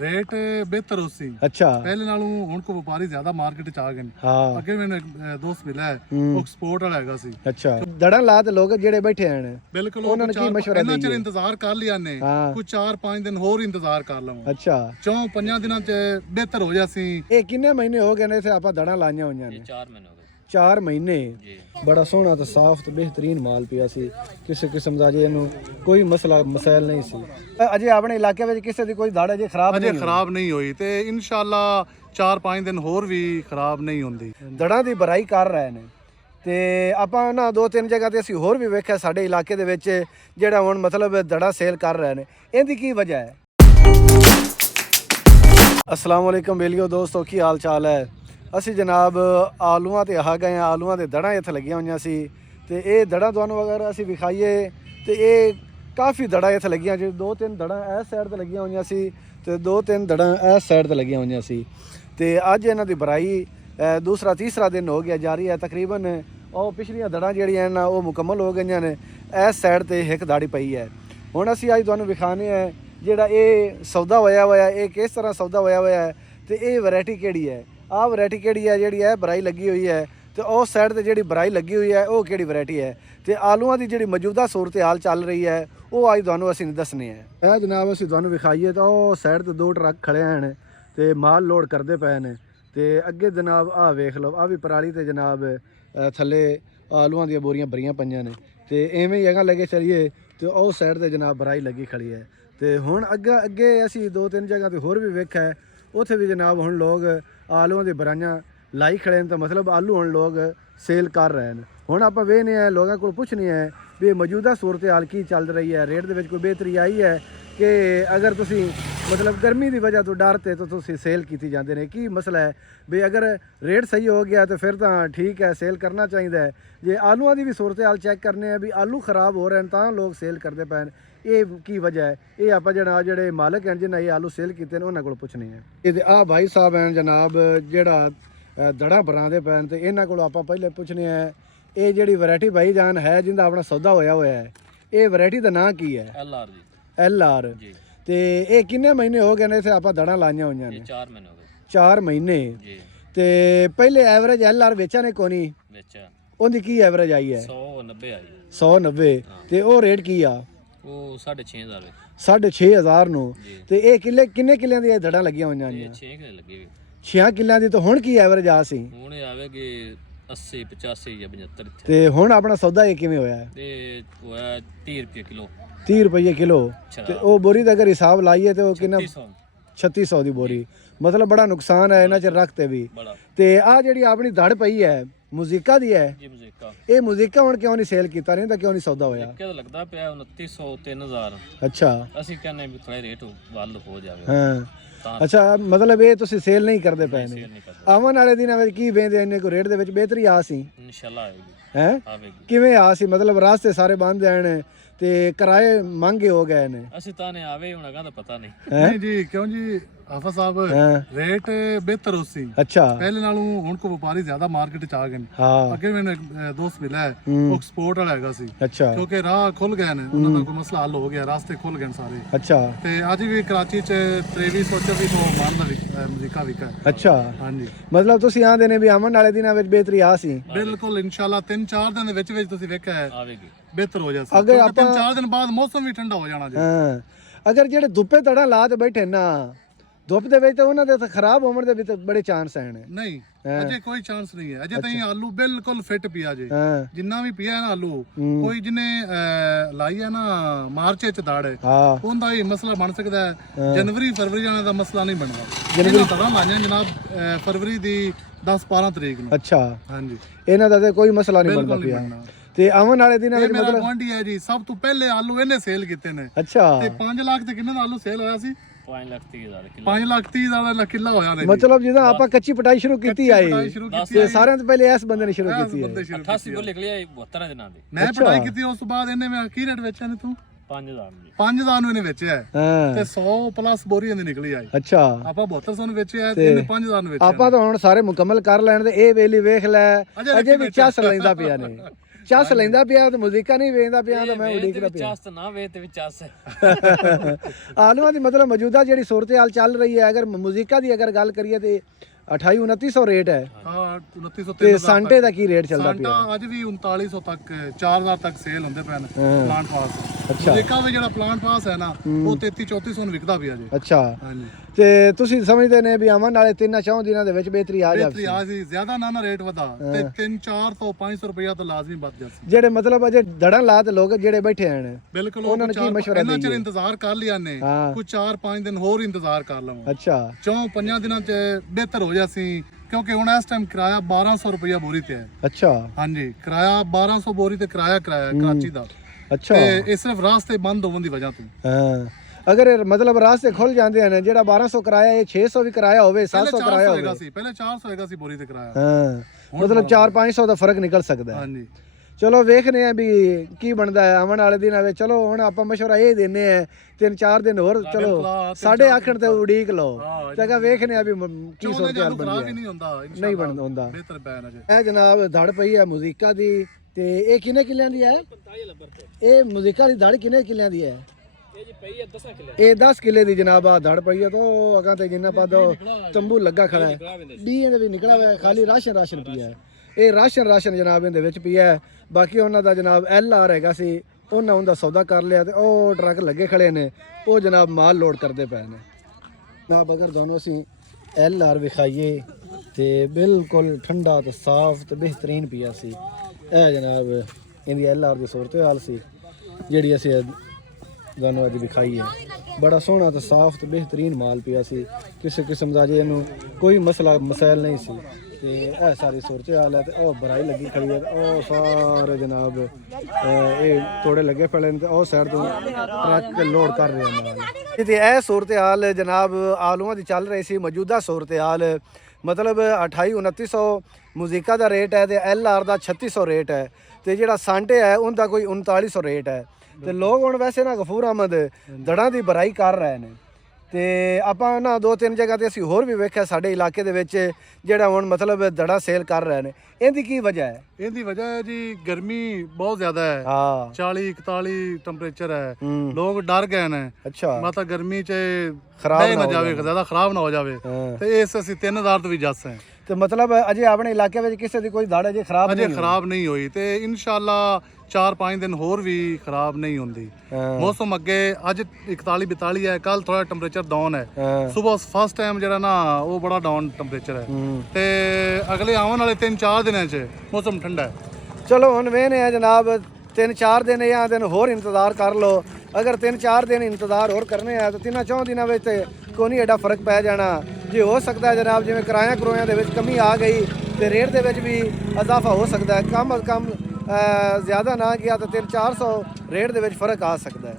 Rate ਬਿਹਤਰ ਸੀ। ਅੱਛਾ ਪਹਿਲੇ ਨਾਲੋਂ ਹੁਣ ਕੋ ਵਪਾਰੀ ਜ਼ਿਆਦਾ ਮਾਰਕੀਟ ਚ ਆ ਗਏ ਨੇ। ਹਾਂ ਅੱਗੇ ਮੈਨੂੰ ਇੱਕ ਦੋਸਤ ਮਿਲਿਆ ਹੈ, ਉਹ ਐਕਸਪੋਰਟ ਵਾਲਾ ਹੈਗਾ ਸੀ। ਅੱਛਾ ਦੜਾਂ ਲਾ ਤੇ ਲੋਕ ਜਿਹੜੇ ਬੈਠੇ ਹਨ ਬਿਲਕੁਲ ਉਹਨਾਂ ਨੂੰ ਕੀ ਮਸ਼ਵਰਾ ਇਹਨਾਂ ਚਿਰ ਦੇਈਏ? ਇੰਤਜ਼ਾਰ ਕਰ ਲਿਆ ਨੇ, ਹਾਂ। ਕੁਝ 4-5 ਦਿਨ ਹੋਰ ਇੰਤਜ਼ਾਰ ਕਰ ਲਵਾਂ। ਅੱਛਾ 4-5 ਦਿਨਾਂ ਚ ਬਿਹਤਰ ਹੋ ਜਾਸੀ। ਇਹ ਕਿੰਨੇ ਮਹੀਨੇ ਹੋ ਗਏ ਨੇ ਇੱਥੇ ਆਪਾਂ ਦੜਾਂ ਲਾਈਆਂ ਹੋਈਆਂ ਨੇ? 4 ਮਹੀਨੇ ਹੋ ਗਏ 4 ਮਹੀਨੇ। ਜੀ। ਬੜਾ ਸੋਹਣਾ ਤੇ ਸਾਫ਼ ਤੇ ਬਿਹਤਰੀਨ ਮਾਲ ਪਿਆ ਸੀ, ਕਿਸੇ ਕਿਸਮ ਦਾ ਜੇ ਇਹਨੂੰ ਕੋਈ ਮਸੈਲ ਨਹੀਂ ਸੀ। ਅਜੇ ਆਪਣੇ ਇਲਾਕੇ ਵਿੱਚ ਕਿਸੇ ਦੀ ਕੋਈ ਦੜ ਅਜੇ ਖਰਾਬ ਅਜੇ ਨਹੀਂ ਖਰਾਬ ਨਹੀਂ ਹੋਈ ਤੇ ਇਨਸ਼ਾਅੱਲਾ 4-5 ਦਿਨ ਹੋਰ ਵੀ ਖਰਾਬ ਨਹੀਂ ਹੁੰਦੀ। ਦੜਾਂ ਦੀ ਬਰਾਈ ਕਰ ਰਹੇ ਨੇ ਤੇ ਆਪਾਂ ਨਾ 2-3 ਜਗ੍ਹਾ ਤੇ ਅਸੀਂ ਹੋਰ ਵੀ ਵੇਖਿਆ ਸਾਡੇ ਇਲਾਕੇ ਦੇ ਵਿੱਚ ਜਿਹੜਾ ਹੁਣ ਮਤਲਬ ਦੜਾ ਸੇਲ ਕਰ ਰਹੇ ਨੇ। ਇਹਦੀ ਕੀ ਵਜ੍ਹਾ ਹੈ? अस्सलाम वालेकुम बेलियो दोस्तों, की हाल चाल है? ਅਸੀਂ ਜਨਾਬ ਆਲੂਆਂ ਤੇ ਆ ਗਏ ਹਾਂ। ਆਲੂਆਂ ਦੇ ਦੜਾਂ ਇੱਥੇ ਲੱਗੀਆਂ ਹੋਈਆਂ ਸੀ ਤੇ ਇਹ ਦੜਾਂ ਤੁਹਾਨੂੰ ਅਗਰ ਅਸੀਂ ਵਿਖਾਈਏ ਤੇ ਇਹ ਕਾਫੀ ਦੜਾਂ ਇੱਥੇ ਲੱਗੀਆਂ, ਜਿਵੇਂ 2-3 ਦੜਾਂ ਇਸ ਸਾਈਡ ਤੇ ਲੱਗੀਆਂ ਹੋਈਆਂ ਸੀ ਤੇ 2-3 ਦੜਾਂ ਇਸ ਸਾਈਡ ਤੇ ਲੱਗੀਆਂ ਹੋਈਆਂ ਸੀ ਤੇ ਅੱਜ ਇਹਨਾਂ ਦੀ ਭਰਾਈ ਦੂਸਰਾ ਤੀਸਰਾ ਦਿਨ ਹੋ ਗਿਆ ਜਾਰੀ ਹੈ। ਤਕਰੀਬਨ ਉਹ ਪਿਛਲੀਆਂ ਦੜਾਂ ਜਿਹੜੀਆਂ ਨੇ ਉਹ ਮੁਕੰਮਲ ਹੋ ਗਈਆਂ ਨੇ। ਇਸ ਸਾਈਡ ਤੇ ਇੱਕ ਦਾੜੀ ਪਈ ਹੈ। ਹੁਣ ਅਸੀਂ ਅੱਜ ਤੁਹਾਨੂੰ ਵਿਖਾਣੇ ਹੈ ਜਿਹੜਾ ਇਹ ਸੌਦਾ ਹੋਇਆ ਇਹ ਕਿਸ ਤਰ੍ਹਾਂ ਸੌਦਾ ਹੋਇਆ ਹੈ ਤੇ ਇਹ ਵੈਰਾਈਟੀ ਕਿਹੜੀ ਹੈ। ਆਹ ਵੈਰਾਈਟੀ ਕਿਹੜੀ ਹੈ ਜਿਹੜੀ ਹੈ ਬਰਾਈ ਲੱਗੀ ਹੋਈ ਹੈ ਤੇ ਉਸ ਸਾਈਡ ਤੇ ਜਿਹੜੀ ਬਰਾਈ ਲੱਗੀ ਹੋਈ ਹੈ ਉਹ ਕਿਹੜੀ ਵੈਰਾਈਟੀ ਹੈ ਤੇ ਆਲੂਆਂ ਦੀ ਜਿਹੜੀ ਮੌਜੂਦਾ ਸੂਰਤ ਹਾਲ ਚੱਲ ਰਹੀ ਹੈ ਉਹ ਅੱਜ ਤੁਹਾਨੂੰ ਅਸੀਂ ਦੱਸਣੇ ਹੈ। ਇਹ ਜਨਾਬ ਅਸੀਂ ਤੁਹਾਨੂੰ ਵਿਖਾਈਏ ਤਾਂ ਉਹ ਸਾਈਡ ਤੇ 2 ਟਰੱਕ ਖੜੇ ਹਨ ਤੇ ਮਾਲ ਲੋਡ ਕਰਦੇ ਪਏ ਨੇ ਤੇ ਅੱਗੇ ਜਨਾਬ ਆਹ ਵੇਖ ਲਓ, ਆਹ ਵੀ ਪਰਾਲੀ ਤੇ ਜਨਾਬ ਥੱਲੇ ਆਲੂਆਂ ਦੀਆਂ ਬੋਰੀਆਂ ਭਰੀਆਂ ਪਈਆਂ ਨੇ ਤੇ ਐਵੇਂ ਹੀ ਅਗਾਂ ਲੱਗੇ ਚਲੀਏ ਤੇ ਉਹ ਸਾਈਡ ਤੇ ਜਨਾਬ ਬਰਾਈ ਲੱਗੀ ਖੜੀ ਹੈ। ਤੇ ਹੁਣ ਅੱਗੇ ਅਸੀਂ 2-3 ਜਗ੍ਹਾ ਤੇ ਹੋਰ ਵੀ ਵੇਖਿਆ ਹੈ, ਉੱਥੇ ਵੀ ਜਨਾਬ ਹੁਣ ਲੋਕ ਆਲੂਆਂ ਦੀ ਬਰਾਈਆਂ ਲਾਈ ਖੜੇ ਨੇ ਤਾਂ ਮਤਲਬ ਆਲੂ ਹੁਣ ਲੋਕ ਸੇਲ ਕਰ ਰਹੇ ਨੇ। ਹੁਣ ਆਪਾਂ ਵੇਖਨੇ ਆ ਲੋਕਾਂ ਕੋਲ ਪੁੱਛਣੀ ਹੈ ਵੀ ਇਹ ਮੌਜੂਦਾ ਸੂਰਤ ਹਾਲ ਕੀ ਚੱਲ ਰਹੀ ਹੈ, ਰੇਟ ਦੇ ਵਿੱਚ ਕੋਈ ਬਿਹਤਰੀ ਆਈ ਹੈ ਕਿ ਅਗਰ ਤੁਸੀਂ ਮਤਲਬ ਗਰਮੀ ਦੀ ਵਜ੍ਹਾ ਤੋਂ ਡਰ ਤੇ ਤੁਸੀਂ ਸੇਲ ਕੀਤੀ ਜਾਂਦੇ ਨੇ, ਕੀ ਮਸਲਾ ਹੈ ਵੀ ਅਗਰ ਰੇਟ ਸਹੀ ਹੋ ਗਿਆ ਤਾਂ ਫਿਰ ਤਾਂ ਠੀਕ ਹੈ, ਸੇਲ ਕਰਨਾ ਚਾਹੀਦਾ ਹੈ। ਜੇ ਆਲੂਆਂ ਦੀ ਵੀ ਸੂਰਤ ਹਾਲ ਚੈੱਕ ਕਰਨੇ ਆ ਵੀ ਆਲੂ ਖਰਾਬ ਹੋ ਰਹੇ ਨੇ ਤਾਂ ਲੋਕ ਸੇਲ ਕਰਦੇ ਪਏ ਨੇ, ਇਹ ਕੀ ਵਜ੍ਹਾ ਹੈ? ਇਹ ਆਪਾਂ ਜਿਹੜੇ ਮਾਲਕ ਹਨ ਜਿਹਨਾਂ ਇਹ ਆਲੂ ਸੇਲ ਕੀਤੇ ਨੇ ਉਹਨਾਂ ਕੋਲ ਪੁੱਛਣੇ ਆ। ਇਹ ਆਹ ਭਾਈ ਸਾਹਿਬ ਹਨ ਜਨਾਬ ਜਿਹੜਾ ਦੜਾ ਬਣਾਉਂਦੇ ਪਏ ਨੇ ਤੇ ਇਹਨਾਂ ਕੋਲ ਆਪਾਂ ਪਹਿਲੇ ਪੁੱਛਣੇ ਆ ਇਹ ਜਿਹੜੀ ਵੈਰਾਈਟੀ ਭਾਈ ਜਾਨ ਹੈ ਜਿੰਦਾ ਆਪਣਾ ਸੌਦਾ ਹੋਇਆ ਹੈ, ਇਹ ਵੈਰਾਈਟੀ ਦਾ ਨਾਂ ਕੀ ਹੈ? LR ਜੀ। LR ਜੀ। ਤੇ ਇਹ ਕਿੰਨੇ ਮਹੀਨੇ ਹੋ ਗਏ ਨੇ ਇੱਥੇ ਆਪਾਂ ਦੜਾਂ ਲਾਈਆਂ ਹੋਈਆਂ ਨੇ? 4 ਮਹੀਨੇ ਹੋ ਗਏ 4 ਮਹੀਨੇ। ਜੀ। ਤੇ ਪਹਿਲੇ ਐਵਰੇਜ LR ਵੇਚਾ ਨੇ ਕੋਨੀ ਵਿੱਚ ਉਹਦੀ ਕੀ ਐਵਰੇਜ ਆਈ ਹੈ? 190 ਆਈ 190 ਤੇ ਉਹ ਰੇਟ ਕੀ ਆ? ਉਹ 6500 6500 ਨੂੰ। ਤੇ ਇਹ ਕਿੰਨੇ ਕਿੱਲਿਆਂ ਦੀਆਂ ਦੜਾਂ ਲੱਗੀਆਂ ਹੋਈਆਂ ਨੇ? 6 ਕਿਲੇ ਲੱਗੇ 6 ਕਿੱਲਿਆਂ ਦੀ। ਤਾਂ ਹੁਣ ਕੀ ਐਵਰੇਜ ਆ ਸੀ? ਹੁਣ ਆਵੇਗੀ 80 85 ਜਾਂ 75 ਇੱਥੇ। ਤੇ ਹੁਣ ਆਪਣਾ ਸੌਦਾ ਇਹ ਕਿਵੇਂ ਹੋਇਆ? ਤੇ ਹੋਇਆ 30 ਰੁਪਏ ਕਿਲੋ 30 ਰੁਪਏ ਕਿਲੋ। ਤੇ ਉਹ ਬੋਰੀ ਦਾ ਅਗਰ ਹਿਸਾਬ ਲਾਈਏ ਤੇ ਉਹ ਕਿੰਨਾ? 3600 ਦੀ ਬੋਰੀ। ਮਤਲਬ ਬੜਾ ਨੁਕਸਾਨ ਹੈ ਇਹਨਾਂ ਚ ਰੱਖਤੇ ਵੀ। ਤੇ ਆ ਜਿਹੜੀ ਆਪਣੀ ਦੜ ਪਈ ਹੈ ਮੁਜ਼ੀਕਾ ਦੀ ਹੈ ਜੀ। ਮੁਜ਼ੀਕਾ ਇਹ ਮੁਜ਼ੀਕਾ ਹੁਣ ਕਿਉਂ ਨਹੀਂ ਸੇਲ ਕੀਤਾ? ਨਹੀਂ ਤਾਂ ਕਿਉਂ ਨਹੀਂ ਸੌਦਾ ਹੋਇਆ? ਕਿਹਦਾ ਲੱਗਦਾ ਪਿਆ 2900 3000। ਅੱਛਾ ਅਸੀਂ ਕਹਿੰਦੇ ਵੀ ਥੋੜਾ ਰੇਟ ਵੱਲ ਹੋ ਜਾਵੇ। ਹਾਂ ਅੱਛਾ, ਮਤਲਬ ਇਹ ਤੁਸੀਂ ਸੇਲ ਨਹੀਂ ਕਰਦੇ ਪਏ ਨੇ। ਆਉਣ ਵਾਲੇ ਦਿਨਾਂ ਵਿੱਚ ਕੀ ਵੇਂਦੇ ਇੰਨੇ ਕੋ ਰੇਟ ਦੇ ਵਿੱਚ ਬਿਹਤਰੀ ਆ ਸੀ? ਇਨਸ਼ਾਅੱਲਾ ਆਏਗੀ। ਹੈ ਕਿਵੇਂ ਆ ਸੀ? ਮਤਲਬ ਰਾਸਤੇ ਸਾਰੇ ਬੰਦ ਹਨ ਤੇ ਕਿਰਾਏ ਮਹਿੰਗੇ ਹੋ ਗਏ ਨੇ। ਅਸੀਂ ਤਾਂ ਨੇ ਆਵੇ ਹੁਣ ਅਗਾ ਤਾਂ ਪਤਾ ਨਹੀਂ। ਨਹੀਂ ਜੀ, ਕਿਉਂ ਜੀ ਆਫਾ ਸਾਹਿਬ ਰੇਟ ਬਿਹਤਰ ਸੀ। ਅੱਛਾ ਪਹਿਲੇ ਨਾਲੋਂ ਹੁਣ ਕੋ ਵਪਾਰੀ ਜ਼ਿਆਦਾ ਮਾਰਕੀਟ ਚ ਆ ਗਏ ਨੇ। ਹਾਂ ਅੱਗੇ ਮੈਨੂੰ ਇੱਕ ਦੋਸਤ ਮਿਲਿਆ ਹੈ, ਉਹ ਐਕਸਪੋਰਟ ਵਾਲਾ ਹੈਗਾ ਸੀ। ਅੱਛਾ ਕਿਉਂਕਿ ਰਾਹ ਖੁੱਲ ਗਏ ਨੇ, ਉਹਨਾਂ ਦਾ ਕੋਈ ਮਸਲਾ ਹੱਲ ਹੋ ਗਿਆ, ਰਾਸਤੇ ਖੁੱਲ ਗਏ ਨੇ ਸਾਰੇ। ਅੱਛਾ ਤੇ ਅੱਜ ਵੀ ਕਰਾਚੀ ਚ 2324 ਮਾਰਨ ਦਾ ਮੁਜ਼ੀਕਾ ਵਿਕਾ। ਅੱਛਾ ਹਾਂਜੀ, ਮਤਲਬ ਤੁਸੀਂ ਆਂਦੇ ਨੇ ਵੀ ਆਉਣ ਵਾਲੇ ਦਿਨਾਂ ਵਿੱਚ ਬਿਹਤਰੀ ਆ ਸੀ? ਬਿਲਕੁਲ ਇਨਸ਼ਾਅੱਲਾ 3-4 ਦਿਨ ਦੇ ਵਿੱਚ ਤੁਸੀਂ ਵੇਖਿਆ ਹੈ ਆਵੇਗੀ ਬਿਹਤਰ ਹੋ ਜਾਸੀ। ਅਗਰ ਆਪਾਂ 3-4 ਦਿਨ ਬਾਅਦ ਮੌਸਮ ਵੀ ਠੰਡਾ ਹੋ ਜਾਣਾ ਜੀ। ਹਾਂ ਅਗਰ ਜਿਹੜੇ ਧੁੱਪੇ ਤੜਾ ਲਾ ਤੇ ਬੈਠੇ ਨਾ ਧੁੱਪ ਦੇ ਵਿੱਚ ਤਾਂ ਉਹਨਾਂ ਦੇ ਤਾਂ ਖਰਾਬ ਹੋਣ ਦੇ ਵੀ ਤਾਂ ਬੜੇ ਚਾਂਸ ਹਨ। ਨਹੀਂ ਅਜੇ ਕੋਈ ਚਾਂਸ ਨਹੀਂ ਹੈ। ਅਜੇ ਤਾਈਂ ਆਲੂ ਬਿਲਕੁਲ ਫਿੱਟ ਪਿਆ ਜੇ। ਹਾਂ ਜਿੰਨਾ ਵੀ ਪਿਆ ਹੈ ਨਾ ਆਲੂ, ਕੋਈ ਜਿਹਨੇ ਲਾਈ ਹੈ ਨਾ ਮਾਰਚ ਚ ਦਾੜ ਹਾਂ ਉਹਦਾ ਹੀ ਮਸਲਾ ਬਣ ਸਕਦਾ ਹੈ। ਜਨਵਰੀ ਫਰਵਰੀ ਜਾਣੇ ਦਾ ਮਸਲਾ ਨਹੀਂ ਬਣਦਾ। ਇਹਨਾਂ ਦੜਾਂ ਲਾਈਆਂ ਜਨਾਬ ਫਰਵਰੀ ਦੀ 10-12 ਤਰੀਕ ਨੂੰ। ਅੱਛਾ ਹਾਂਜੀ, ਇਹਨਾਂ ਦਾ ਤਾਂ ਕੋਈ ਮਸਲਾ ਨਹੀਂ ਬਣਦਾ ਪਿਆ। ਤੇ ਆਉਣ ਵਾਲੇ ਦਿਨਾਂ ਵਿੱਚ ਮੇਰਾ ਗੁਆਂਢੀ ਹੈ ਜੀ, ਸਭ ਤੋਂ ਪਹਿਲੇ ਆਲੂ ਇਹਨੇ ਸੇਲ ਕੀਤੇ ਨੇ। ਅੱਛਾ ਤੇ 5 ਲੱਖ ਤੇ ਕਿੰਨੇ ਦਾ ਆਲੂ ਸੇਲ ਹੋਇਆ ਸੀ? 5,30,000 ਕਿਲੋ। 5,30,000 ਦਾ ਕਿੱਲਾ ਹੋਇਆ ਨੇ। ਮਤਲਬ ਜਦੋਂ ਆਪਾਂ ਕੱਚੀ ਪਟਾਈ ਸ਼ੁਰੂ ਕੀਤੀ ਆਏ ਤੇ ਸਾਰਿਆਂ ਤੋਂ ਪਹਿਲੇ ਇਸ ਬੰਦੇ ਨੇ ਸ਼ੁਰੂ ਕੀਤੀ ਹੈ। 88 ਬੋਲ ਨਿਕਲਿਆ 72 ਦਿਨਾਂ ਦੇ। ਮੈਂ ਪੜਾਈ ਕੀਤੀ, ਉਸ ਤੋਂ ਬਾਅਦ ਇਹਨੇ ਮੈਂ ਕੀ ਰੇਟ ਵੇਚਿਆ ਨੇ ਤੂੰ? 5,000 ਦੀ। 5,000 ਨੂੰ ਇਹਨੇ ਵੇਚਿਆ ਹਾਂ ਤੇ 100 ਪਲੱਸ ਬੋਰੀ ਇਹਦੀ ਨਿਕਲੀ ਆਈ। ਅੱਛਾ ਆਪਾਂ 7200 ਨੂੰ ਵੇਚਿਆ ਤੇ ਇਹਨੇ 5,000 ਨੂੰ ਵੇਚਿਆ। ਆਪਾਂ ਤਾਂ ਹੁਣ ਸਾਰੇ ਮੁਕੰਮਲ ਕਰ ਲੈਣ ਤੇ ਇਹ ਵੇਲੀ ਵੇਖ ਲੈ ਅਜੇ ਵੀ ਚੱਸ ਲੈਂਦਾ ਪਿਆ ਨੇ। ਚੱਸ ਲੈਂਦਾ ਪਿਆ ਤੇ ਮੁਜ਼ੀਕਾ ਨਹੀਂ ਵੇਚਦਾ ਪਿਆ ਤਾਂ ਮੈਂ ਉਡੀਕਦਾ ਪਿਆ ਚਾਸ ਤਾਂ ਨਾ ਵੇ ਤੇ ਵਿਚਾਸ ਆਲੂਆਂ ਦੀ ਮਤਲਬ ਮੌਜੂਦਾ ਜਿਹੜੀ ਸੂਰਤ ਹਾਲ ਚੱਲ ਰਹੀ ਹੈ, ਅਗਰ ਮੁਜ਼ੀਕਾ ਦੀ ਅਗਰ ਗੱਲ ਕਰੀਏ ਤੇ 28-2900 ਰੇਟ ਹੈ ਹਾਂ 2900 ਤੇ ਸਾਂਟੇ ਦਾ ਕੀ ਰੇਟ ਚੱਲਦਾ ਪਿਆ? ਸਾਂਟਾ ਅੱਜ ਵੀ 3900 ਤੱਕ 4000 ਤੱਕ ਸੇਲ ਹੁੰਦੇ ਪਏ ਨੇ ਹਾਂ। ਪਲਾਂਟ ਪਾਸ। ਅੱਛਾ। ਦੇਖਾ ਵੀ ਜਿਹੜਾ ਪਲਾਂਟ ਪਾਸ ਹੈ ਨਾ ਉਹ 33-3400 ਨੂੰ ਵਿਕਦਾ ਪਿਆ ਜੀ। ਅੱਛਾ ਹਾਂਜੀ ਤੇ ਤੁਸੀਂ ਸਮਝਦੇ ਨੇ ਵੀ ਆਮਨ ਵਾਲੇ 3-4 ਦਿਨਾਂ ਦੇ ਵਿੱਚ ਬਿਹਤਰੀ ਆ ਬਿਹਤਰੀ ਜਾਵੇ? ਆ ਸੀ, ਜ਼ਿਆਦਾ ਨਾ ਰੇਟ ਵਧਾ ਤੇ 300-400-500 ਰੁਪਇਆ ਤਾਂ ਲਾਜ਼ਮੀ ਵੱਧ ਜਾਸੀ। ਜਿਹੜੇ ਮਤਲਬ ਅਜੇ ਦੜਾਂ ਲਾ ਤੇ ਲੋਕ ਜਿਹੜੇ ਬੈਠੇ ਹਨ ਬਿਲਕੁਲ ਉਹਨਾਂ ਨੂੰ ਕੀ ਮਸ਼ਵਰਾ ਇਹਨਾਂ ਚਿਰ ਦਈਏ? ਇੰਤਜ਼ਾਰ ਕਰ ਲਿਆ ਨੇ, ਹਾਂ। ਕੁਝ 4-5 ਦਿਨ ਹੋਰ ਇੰਤਜ਼ਾਰ ਕਰ ਲਵਾਂ। ਅੱਛਾ 4-5 ਦਿਨਾਂ ਚ ਬਿਹਤਰ ਹੋ ਜਾਸੀ, ਕਿਉਂਕਿ ਹੁਣ ਇਸ ਟਾਈਮ ਕਿਰਾਇਆ 1200 ਰੁਪਇਆ ਬੋਰੀ ਤੇ ਹੈ। ਅੱਛਾ ਹਾਂਜੀ ਕਿਰਾਇਆ 1200 ਬੋਰੀ ਤੇ ਕਿਰਾਇਆ ਕਰਾਚੀ ਦਾ, ਅੱਛਾ ਤੇ ਇਹ ਸਿਰਫ ਰਾਸਤੇ ਬੰਦ ਹੋਣ ਦੀ ਵਜ੍ਹਾ ਤੋਂ। ਹਾਂ ਅਗਰ ਇਹ ਮਤਲਬ ਰਾਸਤੇ ਖੁੱਲ ਜਾਂਦੇ ਹਨ, ਜਿਹੜਾ 1200 ਕਿਰਾਇਆ ਇਹ 600 ਵੀ ਕਿਰਾਇਆ ਹੋਵੇ, 700 ਕਿਰਾਇਆ ਹੋਵੇ, ਪਹਿਲੇ 400 ਹੈਗਾ ਸੀ ਬੋਰੀ ਤੇ ਕਿਰਾਇਆ। ਹਾਂ ਮਤਲਬ 4-500 ਦਾ ਫਰਕ ਨਿਕਲ ਸਕਦਾ ਹੈ। ਹਾਂਜੀ ਚਲੋ ਵੇਖਨੇ ਆ ਵੀ ਕੀ ਬਣਦਾ ਹੈ ਆਉਣ ਵਾਲੇ ਦਿਨਾਂ ਵਿੱਚ। ਚਲੋ ਹੁਣ ਆਪਾਂ ਮਸ਼ਵਰਾ ਇਹ ਦਿੰਨੇ ਆ 3-4 ਦਿਨ ਹੋਰ ਚਲੋ ਸਾਡੇ ਆਖਣ ਤੇ ਉਡੀਕ ਲਓ, ਜਗਾ ਵੇਖਨੇ ਆ ਵੀ ਕੀ ਸੋਚ ਹਾਲ ਖਰਾਬ ਹੀ ਬਣਦੀ ਨਹੀਂ ਹੈ। ਹੁੰਦਾ, ਨਹੀਂ ਬਣਦਾ ਹੁੰਦਾ। ਬਿਹਤਰ ਬੈਨ ਅਜੇ। ਇਹ ਜਨਾਬ ਧੜ ਪਈ ਹੈ ਮੁਜ਼ੀਕਾ ਦੀ, ਤੇ ਇਹ ਕਿੰਨੇ ਕਿੱਲਿਆਂ ਦੀ ਹੈ? ਇਹ ਮੁਜ਼ੀਕਾ ਦੀ ਧੜ ਕਿੰਨੇ ਕਿੱਲਿਆਂ ਦੀ ਹੈ? ਇਹ ਜੀ ਪਈ ਹੈ 10 ਕਿੱਲੇ। ਇਹ 10 ਕਿੱਲੇ ਦੀ ਜਨਾਬ ਆ ਧੜ ਪਈ ਹੈ। ਤੋਂ ਅਗਾਂ ਤੇ ਜਿੰਨਾ ਪਾਦੋ ਤੰਬੂ ਲੱਗਾ ਖੜਾ ਹੈ, ਬੀ ਇਹਦੇ ਵੀ ਨਿਕਲਿਆ ਹੋਇਆ, ਖਾਲੀ ਰਾਸ਼ਨ ਪਿਆ ਹੈ। ਇਹ ਰਾਸ਼ਨ ਜਨਾਬ ਇਹਦੇ ਵਿੱਚ ਪਿਆ ਹੈ। ਬਾਕੀ ਉਹਨਾਂ ਦਾ ਜਨਾਬ LR ਹੈਗਾ ਸੀ, ਉਹਨਾਂ ਉਹਦਾ ਸੌਦਾ ਕਰ ਲਿਆ ਤੇ ਉਹ ਟਰੱਕ ਲੱਗੇ ਖੜੇ ਨੇ, ਉਹ ਜਨਾਬ ਮਾਲ ਲੋਡ ਕਰਦੇ ਪਏ ਨੇ। ਜਨਾਬ ਅਗਰ ਦੋਨੋਂ ਅਸੀਂ LR ਵਿਖਾਈਏ ਤੇ ਬਿਲਕੁਲ ਠੰਡਾ ਤੇ ਸਾਫ਼ ਤੇ ਬਿਹਤਰੀਨ ਪਿਆ ਸੀ। ਇਹ ਜਨਾਬ ਇਹਦੀ LR ਦੀ ਸੂਰਤ ਹਾਲ ਸੀ ਜਿਹੜੀ ਅਸੀਂ ਤੁਹਾਨੂੰ ਅੱਜ ਵਿਖਾਈ ਹੈ। ਬੜਾ ਸੋਹਣਾ ਤੇ ਸਾਫ਼ ਤੇ ਬਿਹਤਰੀਨ ਮਾਲ ਪਿਆ ਸੀ, ਕਿਸੇ ਕਿਸਮ ਦਾ ਜੇ ਇਹਨੂੰ ਕੋਈ ਮਸੈਲ ਨਹੀਂ ਸੀ। ਤੇ ਇਹ ਸਾਰੀ ਸੂਰਤ ਹਾਲ ਹੈ। ਤੇ ਉਹ ਬਰਾਈ ਲੱਗੀ ਖੜੀ ਹੈ, ਉਹ ਸਾਰੇ ਜਨਾਬ ਇਹ ਤੋੜੇ ਲੱਗੇ ਪਏ ਨੇ ਤੇ ਉਹ ਸਾਈਡ ਤੋਂ ਟਰੱਕ ਲੋਡ ਕਰ ਰਹੇ ਮਾਲ। ਤੇ ਇਹ ਸੂਰਤ ਹਾਲ ਜਨਾਬ ਆਲੂਆਂ ਦੀ ਚੱਲ ਰਹੀ ਸੀ। ਮੌਜੂਦਾ ਸੂਰਤ ਹਾਲ ਮਤਲਬ 28-2900 ਮੁਜ਼ੀਕਾ ਦਾ ਰੇਟ ਹੈ ਤੇ LR ਦਾ 3600 ਰੇਟ ਹੈ, ਤੇ ਜਿਹੜਾ ਸਾਂਟੇ ਹੈ ਉਹਦਾ ਕੋਈ 3900 ਰੇਟ ਹੈ। ਤੇ ਲੋਕ ਹੁਣ ਵੈਸੇ ਨਾ ਗਫੂਰ ਅਹਿਮਦ ਦੜਾਂ ਦੀ ਬਰਾਈ ਕਰ ਰਹੇ ਨੇ, ਤੇ ਆਪਾਂ ਨਾ 2-3 ਜਗ੍ਹਾ ਤੇ ਅਸੀਂ ਹੋਰ ਵੀ ਵੇਖਿਆ ਸਾਡੇ ਇਲਾਕੇ ਦੇ ਵਿੱਚ ਜਿਹੜਾ ਹੁਣ ਮਤਲਬ ਦੜਾ ਸੇਲ ਕਰ ਰਹੇ ਨੇ। ਇਹਦੀ ਕੀ ਵਜ੍ਹਾ ਹੈ? ਇਹਦੀ ਵਜ੍ਹਾ ਹੈ ਜੀ ਗਰਮੀ ਬਹੁਤ ਜ਼ਿਆਦਾ ਹੈ। ਹਾਂ 40-41 ਟੈਂਪਰੇਚਰ ਹੈ, ਲੋਕ ਡਰ ਗਏ ਨੇ। ਅੱਛਾ ਮਾਤਾ ਗਰਮੀ ਚ ਖਰਾਬ ਨਾ ਜਾਵੇ, ਜ਼ਿਆਦਾ ਖਰਾਬ ਨਾ ਹੋ ਜਾਵੇ, ਤੇ ਇਸ ਅਸੀਂ 3000 ਤੋਂ ਵੀ ਜੱਸ ਹੈ। ਤੇ ਮਤਲਬ ਅਜੇ ਆਪਣੇ ਇਲਾਕੇ ਵਿੱਚ ਕਿਸੇ ਦੀ ਕੋਈ ਦੜ ਅਜੇ ਖਰਾਬ ਨਹੀਂ ਹੋਈ, ਤੇ ਇਨਸ਼ਾਅੱਲਾ 4-5 ਦਿਨ ਹੋਰ ਵੀ ਖਰਾਬ ਨਹੀਂ ਹੁੰਦੀ। ਮੌਸਮ ਅੱਗੇ ਅੱਜ 41-42 ਹੈ, ਕੱਲ ਥੋੜਾ ਟੈਂਪਰੇਚਰ ਡਾਊਨ ਹੈ। ਸਵੇਰ ਫਸਟ ਟਾਈਮ ਜਿਹੜਾ ਨਾ ਉਹ ਬੜਾ ਡਾਊਨ ਟੈਂਪਰੇਚਰ ਹੈ, ਤੇ ਅਗਲੇ ਆਉਣ ਵਾਲੇ 3-4 ਦਿਨਾਂ 'ਚ ਮੌਸਮ ਠੰਡਾ ਹੈ। ਚਲੋ ਹੁਣ ਵੇਖਨੇ ਆ ਜਨਾਬ 3-4 ਦਿਨ ਜਾਂ ਦਿਨ ਹੋਰ ਇੰਤਜ਼ਾਰ ਕਰ ਲਓ। ਅਗਰ 3-4 ਦਿਨ ਇੰਤਜ਼ਾਰ ਹੋਰ ਕਰਨੇ ਆ ਤਾਂ 3-4 ਦਿਨਾਂ ਵਿੱਚ ਕੋਈ ਨਹੀਂ ਐਡਾ ਫਰਕ ਪੈ ਜਾਣਾ। ਜੇ ਹੋ ਸਕਦਾ ਜਨਾਬ ਜਿਵੇਂ ਕਿਰਾਇਆਂ ਦੇ ਵਿੱਚ ਕਮੀ ਆ ਗਈ ਤੇ ਰੇਟ ਦੇ ਵਿੱਚ ਵੀ ਇਜ਼ਾਫਾ ਹੋ ਸਕਦਾ ਹੈ, ਕਮ ਅਜ਼ ਕਮ ਜ਼ਿਆਦਾ ਨਾ ਗਿਆ ਤਾਂ 300-400 ਰੇਟ ਦੇ ਵਿੱਚ ਫਰਕ ਆ ਸਕਦਾ ਹੈ।